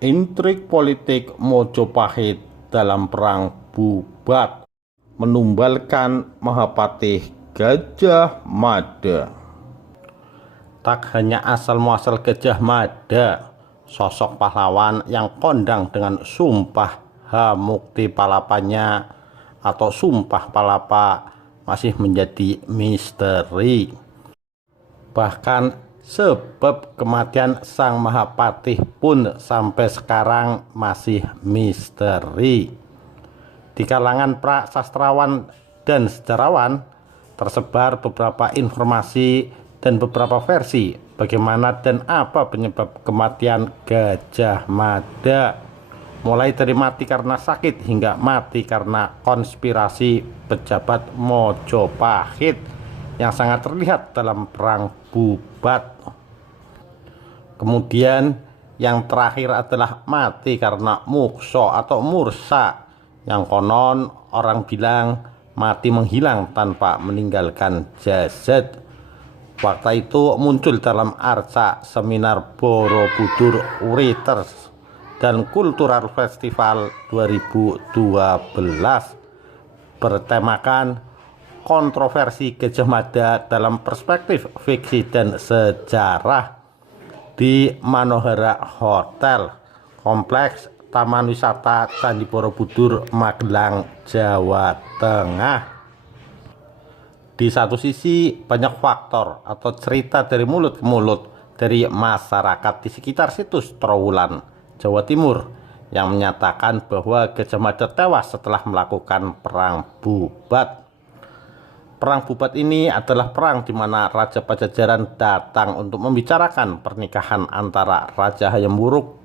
Intrik politik Mojopahit dalam Perang Bubat menumbalkan Mahapatih Gajah Mada. Tak hanya asal-muasal Gajah Mada, sosok pahlawan yang kondang dengan sumpah Hamukti Palapanya atau sumpah Palapa masih menjadi misteri. Bahkan sebab kematian Sang Mahapatih pun sampai sekarang masih misteri. Di kalangan prasastrawan dan sejarawan tersebar beberapa informasi dan beberapa versi bagaimana dan apa penyebab kematian Gajah Mada, mulai dari mati karena sakit hingga mati karena konspirasi pejabat Mojopahit yang sangat terlihat dalam Perang Bubat. Kemudian yang terakhir adalah mati karena mukso atau mursa, yang konon orang bilang mati menghilang tanpa meninggalkan jasad. Fakta itu muncul dalam arca seminar Borobudur Writers dan Cultural Festival 2012 bertemakan kontroversi Gajah Mada dalam perspektif fiksi dan sejarah di Manohara Hotel, Kompleks Taman Wisata Candi Borobudur, Magelang, Jawa Tengah. Di satu sisi banyak faktor atau cerita dari mulut ke mulut dari masyarakat di sekitar situs Trowulan, Jawa Timur, yang menyatakan bahwa Gajah Mada tewas setelah melakukan Perang Bubat. Perang Bubat ini adalah perang di mana Raja Pajajaran datang untuk membicarakan pernikahan antara Raja Hayam Wuruk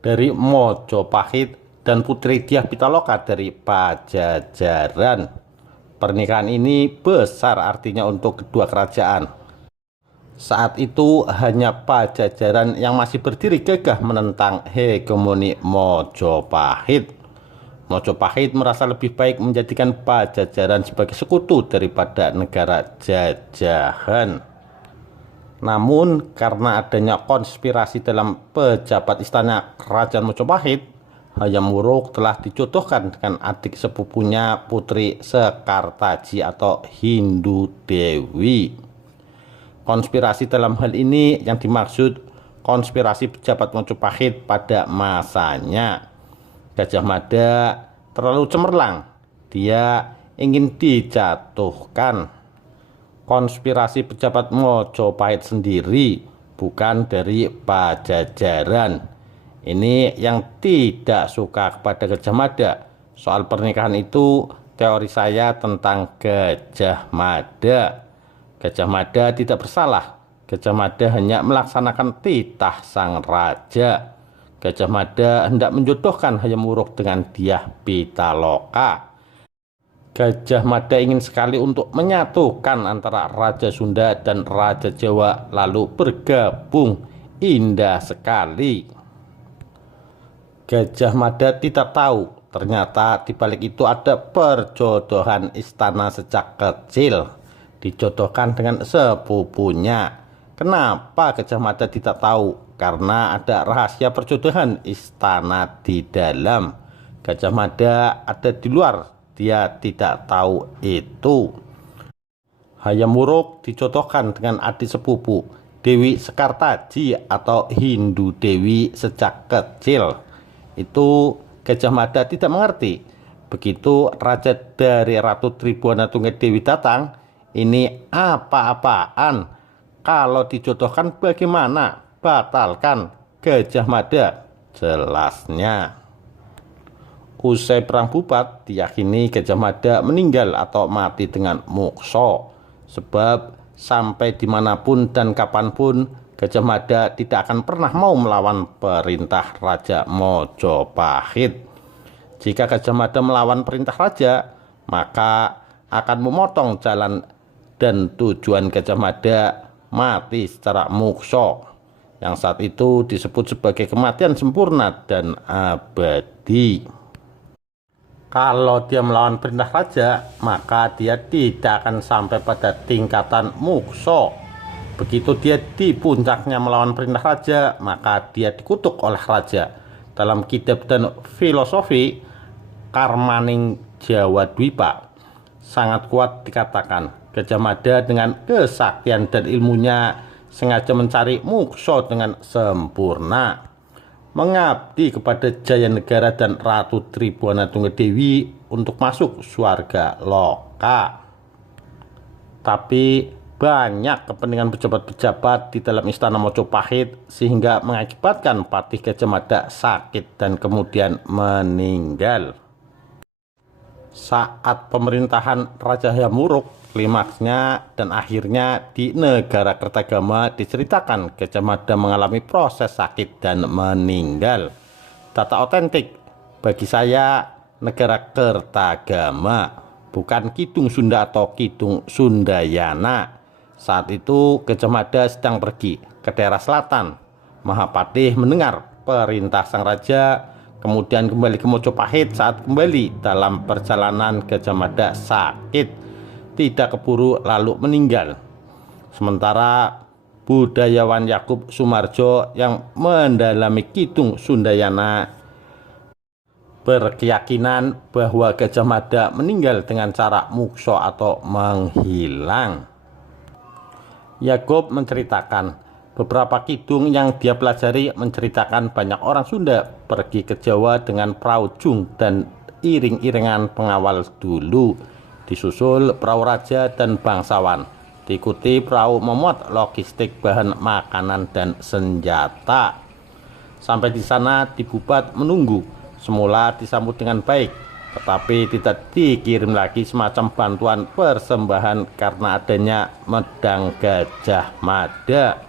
dari Mojopahit dan Putri Dyah Pitaloka dari Pajajaran. Pernikahan ini besar artinya untuk kedua kerajaan. Saat itu hanya Pajajaran yang masih berdiri gagah menentang hegemoni Mojopahit. Mojopahit merasa lebih baik menjadikan Pajajaran sebagai sekutu daripada negara jajahan. Namun karena adanya konspirasi dalam pejabat istana kerajaan Mojopahit, Hayam Wuruk telah dijodohkan dengan adik sepupunya Putri Sekartaji atau Hindu Dewi. Konspirasi dalam hal ini yang dimaksud konspirasi pejabat Mojopahit pada masanya. Gajah Mada terlalu cemerlang, dia ingin dijatuhkan. Konspirasi pejabat Mojopahit sendiri, bukan dari Pajajaran. Ini yang tidak suka kepada Gajah Mada. Soal pernikahan itu teori saya tentang Gajah Mada. Gajah Mada tidak bersalah. Gajah Mada hanya melaksanakan titah sang raja. Gajah Mada hendak menjodohkan Hayam Wuruk dengan Dyah Pitaloka. Gajah Mada ingin sekali untuk menyatukan antara Raja Sunda dan Raja Jawa lalu bergabung. Indah sekali. Gajah Mada tidak tahu ternyata di balik itu ada perjodohan istana sejak kecil. Dijodohkan dengan sepupunya. Kenapa Gajah Mada tidak tahu? Karena ada rahasia perjodohan istana di dalam. Gajah Mada ada di luar, dia tidak tahu itu. Hayam Wuruk dijodohkan dengan adik sepupu Dewi Sekartaji atau Hindu Dewi sejak kecil. Itu Gajah Mada tidak mengerti. Begitu raja dari Ratu Tribuana Tunggadewi datang, ini apa-apaan? Kalau dijodohkan bagaimana? Batalkan. Gajah Mada, jelasnya. Usai Perang Bubat, diyakini Gajah Mada meninggal atau mati dengan mukso. Sebab sampai dimanapun dan kapanpun, Gajah Mada tidak akan pernah mau melawan perintah Raja Mojopahit. Jika Gajah Mada melawan perintah raja, maka akan memotong jalan dan tujuan Gajah Mada mati secara mukso, yang saat itu disebut sebagai kematian sempurna dan abadi. Kalau dia melawan perintah raja, maka dia tidak akan sampai pada tingkatan mukso. Begitu dia di puncaknya melawan perintah raja, maka dia dikutuk oleh raja. Dalam kitab dan filosofi Karmaning Jawa Dwipa sangat kuat dikatakan Gajah Mada dengan kesaktian dan ilmunya sengaja mencari mukso dengan sempurna, mengabdi kepada Jaya Negara dan Ratu Tribuana Tunggadewi untuk masuk surga loka. Tapi banyak kepentingan pejabat-pejabat di dalam istana Mojopahit sehingga mengakibatkan Patih Gajah Mada sakit dan kemudian meninggal. Saat pemerintahan Raja Hayam Wuruk, klimaksnya dan akhirnya di negara Kertagama diceritakan Gajah Mada mengalami proses sakit dan meninggal. Data otentik bagi saya negara Kertagama, bukan Kidung Sunda atau Kidung Sundayana. Saat itu Gajah Mada sedang pergi ke daerah selatan. Mahapatih mendengar perintah sang raja, kemudian kembali ke Mojopahit. Saat kembali dalam perjalanan Gajah Mada sakit, tidak keburu lalu meninggal. Sementara budayawan Yakub Sumarjo yang mendalami Kidung Sundayana berkeyakinan bahwa Gajah Mada meninggal dengan cara mukso atau menghilang. Yakub menceritakan beberapa kidung yang dia pelajari menceritakan banyak orang Sunda pergi ke Jawa dengan perahu jung dan iring-iringan pengawal dulu, disusul perahu raja dan bangsawan, diikuti perahu memuat logistik bahan makanan dan senjata. Sampai di sana dibubat menunggu. Semula disambut dengan baik, tetapi tidak dikirim lagi semacam bantuan persembahan karena adanya medang Gajah Mada.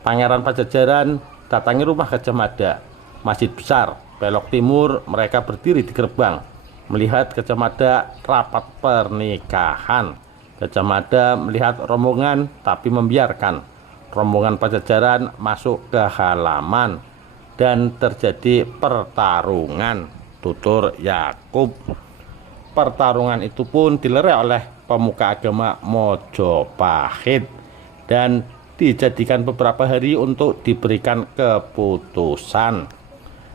Pangeran Pajajaran datangi rumah Gajah Mada, masjid besar, belok timur. Mereka berdiri di gerbang, melihat Gajah Mada rapat pernikahan. Gajah Mada melihat rombongan tapi membiarkan rombongan Pajajaran masuk ke halaman dan terjadi pertarungan, tutur Yakub. Pertarungan itu pun dilerai oleh pemuka agama Mojopahit dan dijadikan beberapa hari untuk diberikan keputusan.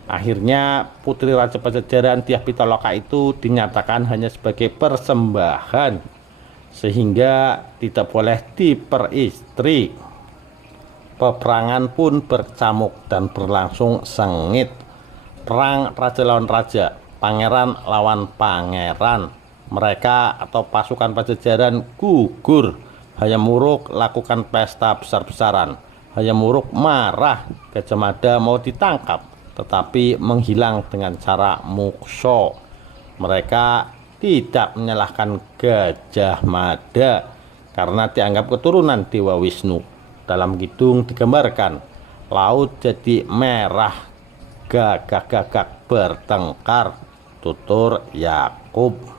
Akhirnya putri Raja Pajajaran Dyah Pitaloka itu dinyatakan hanya sebagai persembahan, sehingga tidak boleh diperistri. Peperangan pun bercamuk dan berlangsung sengit. Perang raja lawan raja, pangeran lawan pangeran. Mereka atau pasukan Pajajaran gugur. Hayam Wuruk lakukan pesta besar-besaran. Hayam Wuruk marah Gajah Mada mau ditangkap, tetapi menghilang dengan cara mukso. Mereka tidak menyalahkan Gajah Mada karena dianggap keturunan Dewa Wisnu. Dalam kidung digambarkan laut jadi merah, gagak-gagak bertengkar, tutur Yakub.